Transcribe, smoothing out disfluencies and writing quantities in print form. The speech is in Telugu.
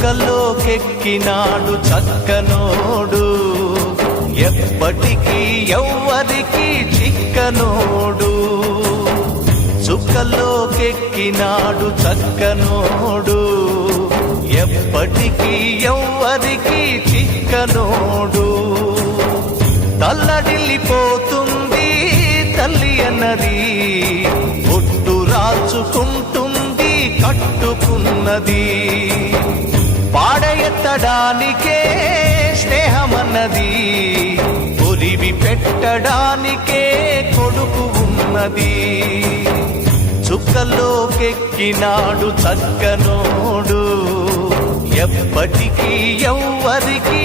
చుక్కలోకెక్కినాడు చక్కనోడు, ఎప్పటికీ ఎవ్వరికి చిక్కనోడు. చుక్కలోకెక్కినాడు చక్కనోడు, ఎప్పటికీ ఎవ్వరికి చిక్కనోడు. తల్లడిల్లిపోతుంది తల్లి అన్నది, ఒట్టు రాచుకుంటుంది కట్టుకున్నది. పాడెత్తడానికే స్నేహమన్నది, ఒలివి పెట్టడానికే కొడుకు ఉన్నది. చుక్కలోకెక్కినాడు చక్కనోడు, ఎప్పటికీ ఎవ్వరికి